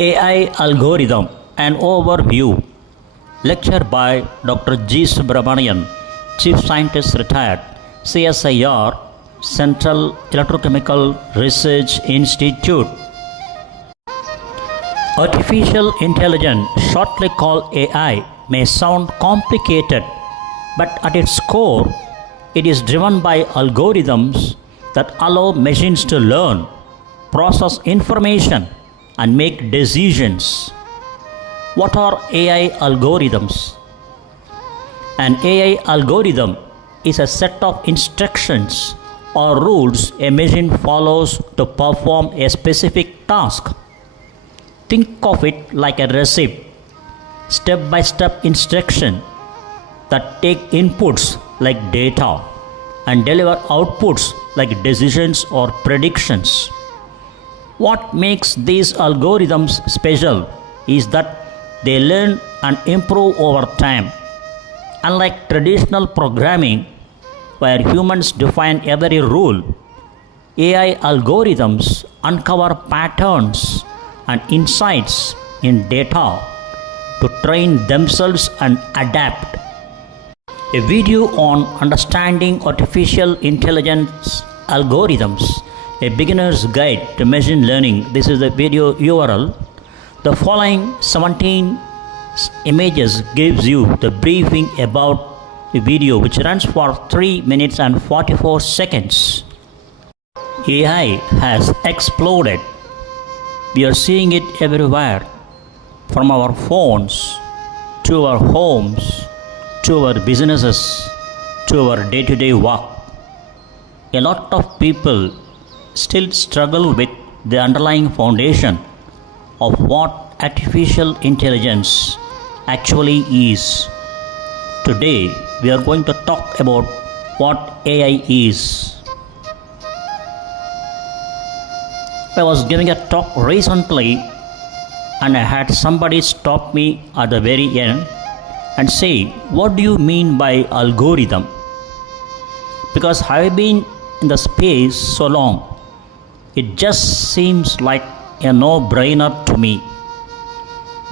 AI Algorithm, an overview. Lecture by Dr.G.Subramanian, Chief Scientist retired, CSIR, Central Electrochemical Research Institute. Artificial intelligence, shortly called AI, may sound complicated, but at its core, it is driven by algorithms that allow machines to learn, process information, and make decisions. What are AI algorithms? An AI algorithm is a set of instructions or rules a machine follows to perform a specific task. Think of it like a recipe, step-by-step instruction that take inputs like data and deliver outputs like decisions or predictions. What makes these algorithms special is that they learn and improve over time. Unlike traditional programming, where humans define every rule, AI algorithms uncover patterns and insights in data to train themselves and adapt. A video on understanding artificial intelligence algorithms, a beginner's guide to machine learning. This is the video URL. The following 17 images gives you the briefing about the video, which runs for 3 minutes and 44 seconds. AI has exploded. We are seeing it everywhere, from our phones to our homes to our businesses to our day-to-day work. A lot of people still struggle with the underlying foundation of what artificial intelligence actually is. Today, we are going to talk about what AI is. I was giving a talk recently and I had somebody stop me at the very end and say, "What do you mean by algorithm?" Because I've been in the space so long, it just seems like a no-brainer to me.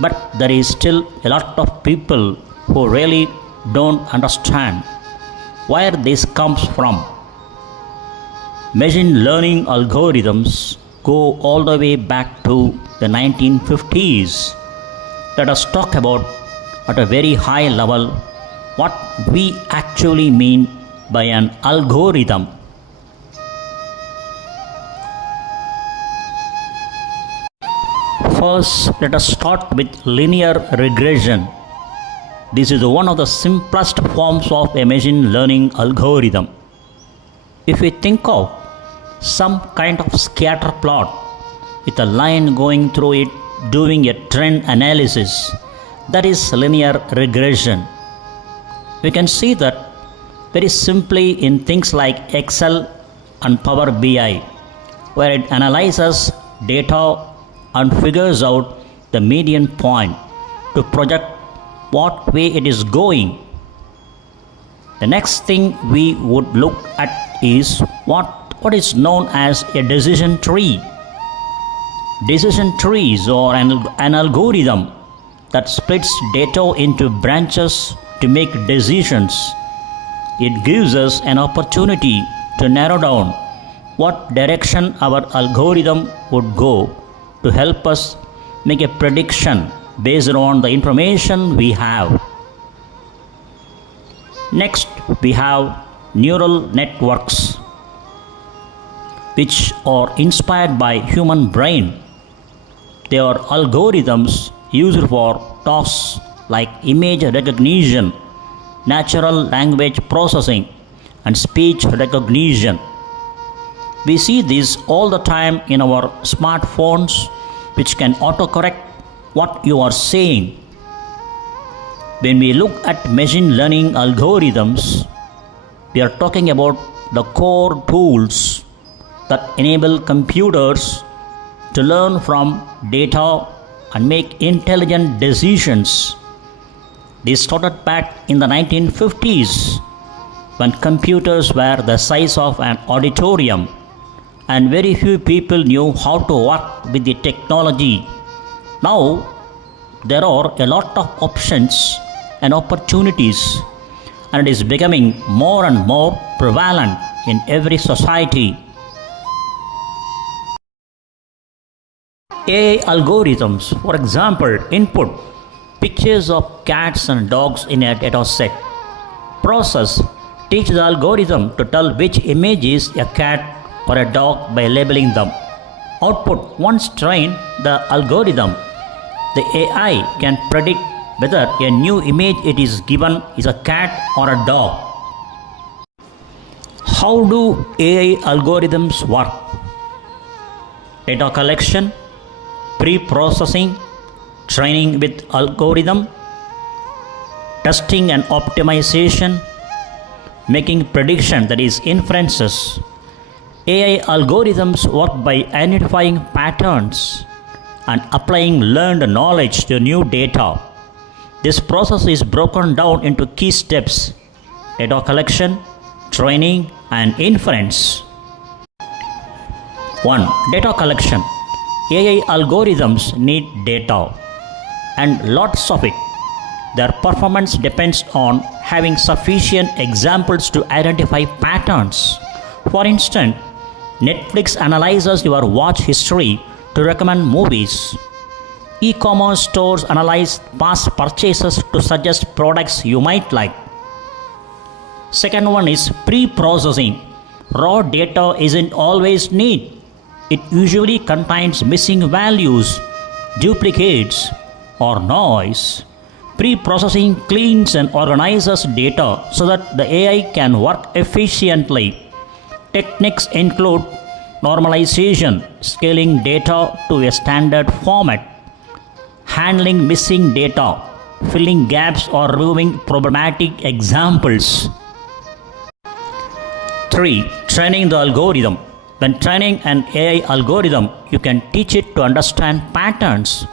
But there is still a lot of people who really don't understand where this comes from. Machine learning algorithms go all the way back to the 1950s. Let us talk about at a very high level what we actually mean by an algorithm. First, let us start with linear regression. This is one of the simplest forms of a machine learning algorithm. If we think of some kind of scatter plot with a line going through it doing a trend analysis, that is linear regression. We can see that very simply in things like Excel and Power BI, where it analyzes data and figures out the median point to project what way it is going. The next thing we would look at is what is known as a decision tree. Decision trees are an algorithm that splits data into branches to make decisions. It gives us an opportunity to narrow down what direction our algorithm would go to help us make a prediction based on the information we have. Next, we have neural networks, which are inspired by human brain. They are algorithms used for tasks like image recognition, natural language processing, and speech recognition. We see this all the time in our smartphones, which can autocorrect what you are saying. When we look at machine learning algorithms, we are talking about the core tools that enable computers to learn from data and make intelligent decisions. This started back in the 1950s when computers were the size of an auditorium and very few people knew how to work with the technology Now, there are a lot of options and opportunities, and it is becoming more and more prevalent in every society. AI algorithms, for example, input pictures of cats and dogs in a dataset. Process, teach the algorithm to tell which image is a cat or a dog by labeling them. Output, once trained the algorithm, the AI can predict whether a new image it is given is a cat or a dog. How do AI algorithms work? Data collection, pre-processing, training with algorithm, testing and optimization, making prediction, that is inferences. AI algorithms work by identifying patterns and applying learned knowledge to new data. This process is broken down into key steps: data collection, training, and inference. 1. Data collection. AI algorithms need data, and lots of it. Their performance depends on having sufficient examples to identify patterns. For instance, Netflix analyzes your watch history to recommend movies. E-commerce stores analyze past purchases to suggest products you might like. Second one is pre-processing. Raw data isn't always neat. It usually contains missing values, duplicates, or noise. Pre-processing cleans and organizes data so that the AI can work efficiently. Techniques include normalization, scaling data to a standard format, handling missing data, filling gaps, or removing problematic examples. 3. Training the algorithm. When training an AI algorithm, you can teach it to understand patterns.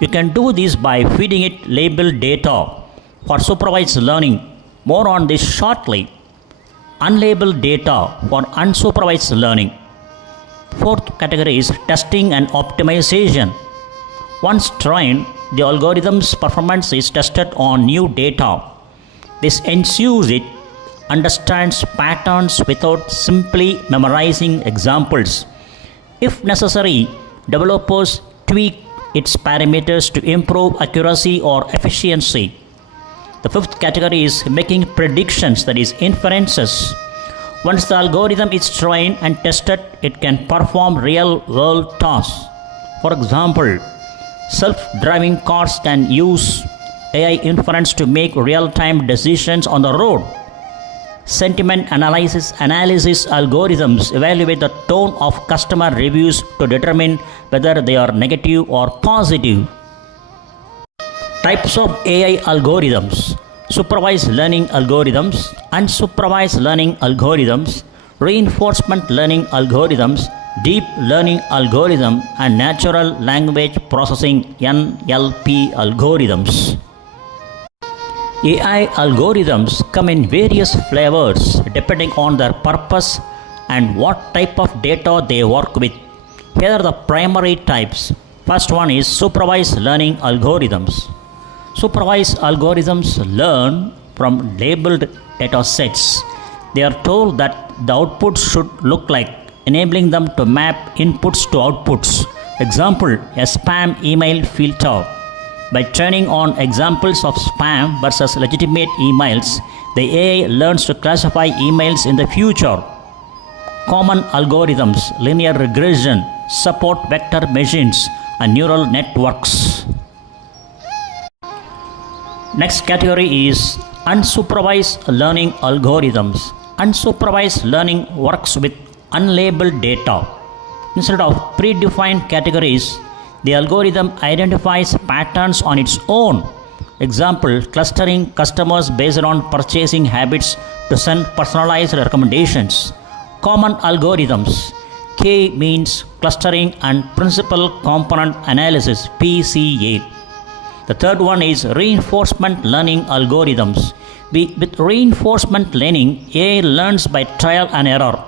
You can do this by feeding it labeled data for supervised learning. More on this shortly. Unlabeled data for unsupervised learning. Fourth category is testing and optimization. Once trained, the algorithm's performance is tested on new data. This ensures it understands patterns without simply memorizing examples. If necessary, developers tweak its parameters to improve accuracy or efficiency. The fifth category is making predictions, that is inferences. Once the algorithm is trained and tested, it can perform real-world tasks. For example, self-driving cars can use AI inference to make real-time decisions on the road. Sentiment analysis algorithms evaluate the tone of customer reviews to determine whether they are negative or positive. Types of AI algorithms: supervised learning algorithms, unsupervised learning algorithms, reinforcement learning algorithms, deep learning algorithm, and natural language processing (NLP) algorithms. AI algorithms come in various flavors depending on their purpose and what type of data they work with. Here are the primary types. First one is supervised learning algorithms. Supervised algorithms learn from labeled data sets. They are told that the outputs should look like, enabling them to map inputs to outputs. Example, a spam email filter. By training on examples of spam versus legitimate emails, the AI learns to classify emails in the future. Common algorithms, linear regression, support vector machines, and neural networks. Next category is unsupervised learning algorithms. Unsupervised learning works with unlabeled data. Instead of predefined categories, the algorithm identifies patterns on its own. Example, clustering customers based on purchasing habits to send personalized recommendations. Common algorithms. K means clustering and principal component analysis, PCA. The third one is reinforcement learning algorithms. With reinforcement learning, AI learns by trial and error.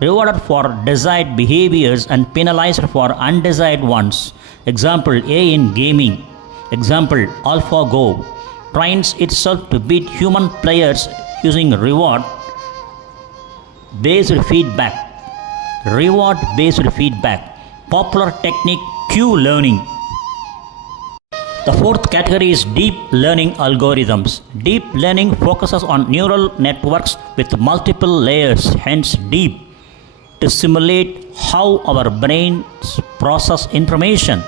rewarded for desired behaviors and penalized for undesired ones. Example A in gaming. Example AlphaGo trains itself to beat human players using reward based feedback. Reward based feedback. Popular technique Q learning. The fourth category is deep learning algorithms. Deep learning focuses on neural networks with multiple layers, hence deep, to simulate how our brains process information.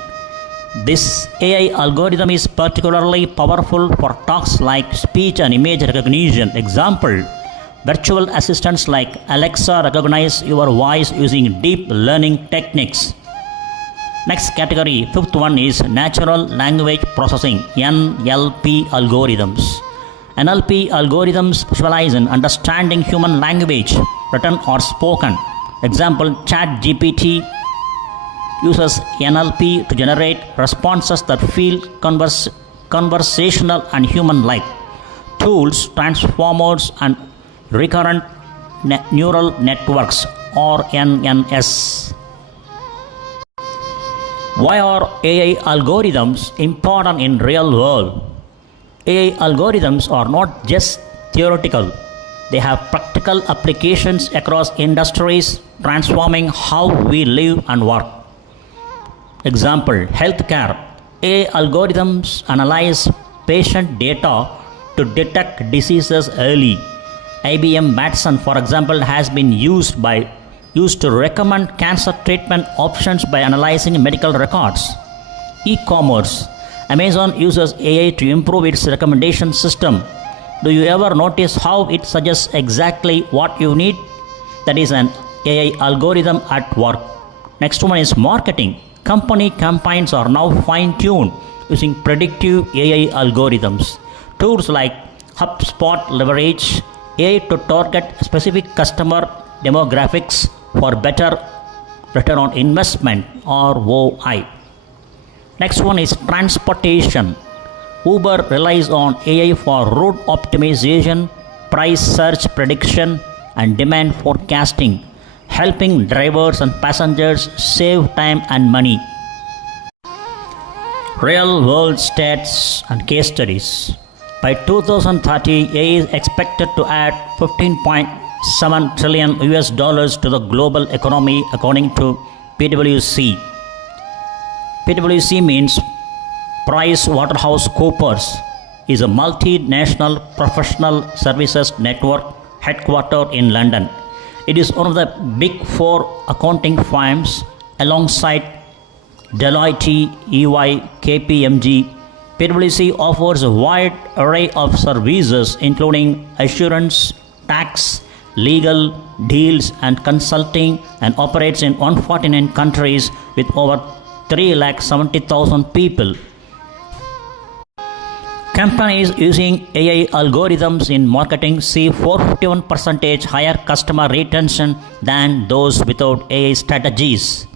This AI algorithm is particularly powerful for tasks like speech and image recognition. Example, virtual assistants like Alexa recognize your voice using deep learning techniques. Next category, fifth one is natural language processing, NLP algorithms. NLP algorithms specialize in understanding human language, written or spoken. Example, ChatGPT uses NLP to generate responses that feel conversational and human-like. Tools, transformers, and recurrent neural networks, or RNNs. Why are AI algorithms important in real world? AI algorithms are not just theoretical. They have practical applications across industries, transforming how we live and work. Example, healthcare. AI algorithms analyze patient data to detect diseases early. IBM Watson, for example, has been used to recommend cancer treatment options by analyzing medical records. E-commerce. Amazon uses AI to improve its recommendation system. Do you ever notice how it suggests exactly what you need? That is an AI algorithm at work. Next one is marketing. Company campaigns are now fine-tuned using predictive AI algorithms. Tools like HubSpot leverage AI to target specific customer demographics for better return on investment, ROI. Next one is transportation. Uber relies on AI for route optimization, price search prediction, and demand forecasting, helping drivers and passengers save time and money. Real world stats and case studies. By 2030, AI is expected to add 15.7 trillion US dollars to the global economy according to PwC. PwC means PricewaterhouseCoopers is a multinational professional services network headquartered in London. It is one of the big four accounting firms alongside Deloitte, EY, KPMG. PwC offers a wide array of services including assurance, tax, legal, deals and consulting, and operates in 149 countries with over 370,000 people. Companies using AI algorithms in marketing see 451% higher customer retention than those without AI strategies.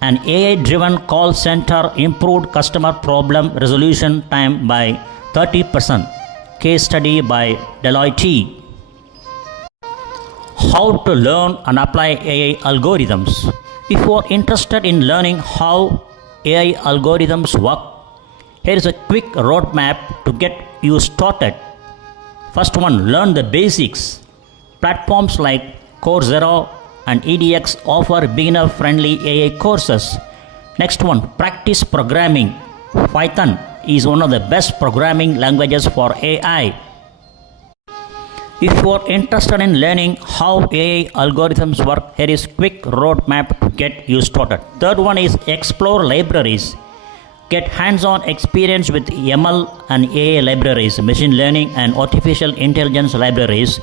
An AI-driven call center improved customer problem resolution time by 30%. Case study by Deloitte. How to learn and apply AI algorithms. If you are interested in learning how AI algorithms work, here is a quick roadmap to get you started. First one, learn the basics. Platforms like Coursera and edX offer beginner-friendly AI courses. Next one, practice programming. Python is one of the best programming languages for AI. If you are interested in learning how AI algorithms work, here is quick roadmap to get you started. Third one is explore libraries. Get hands-on experience with ML and AI libraries, machine learning and artificial intelligence libraries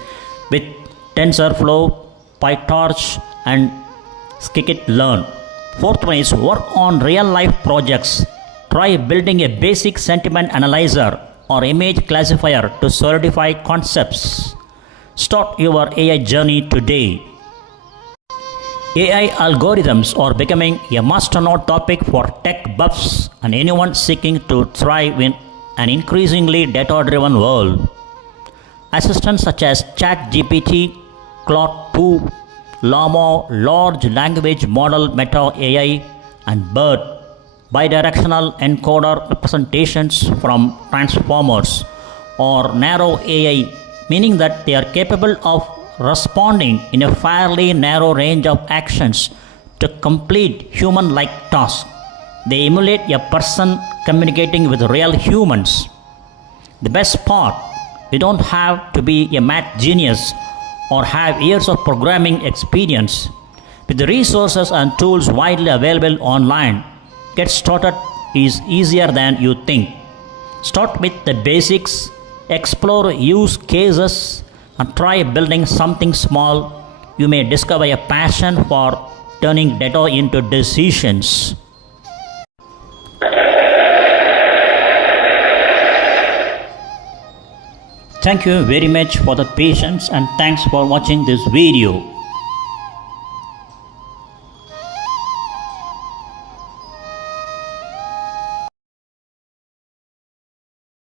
with TensorFlow, PyTorch and Scikit-learn. Fourth one is work on real-life projects. Try building a basic sentiment analyzer or image classifier to solidify concepts. Start your AI journey today. AI algorithms are becoming a must-know topic for tech buffs and anyone seeking to thrive in an increasingly data-driven world. Assistants such as ChatGPT, Claude 2, Llama large language model Meta AI, and BERT bidirectional encoder representations from transformers, or narrow AI, meaning that they are capable of responding in a fairly narrow range of actions to complete human like tasks. They emulate a person communicating with real humans. The best part, you don't have to be a math genius or have years of programming experience. With the resources and tools widely available online, get started is easier than you think. Start with the basics, explore use cases, and try building something small. You may discover a passion for turning data into decisions. Thank you very much for the patience and thanks for watching this video.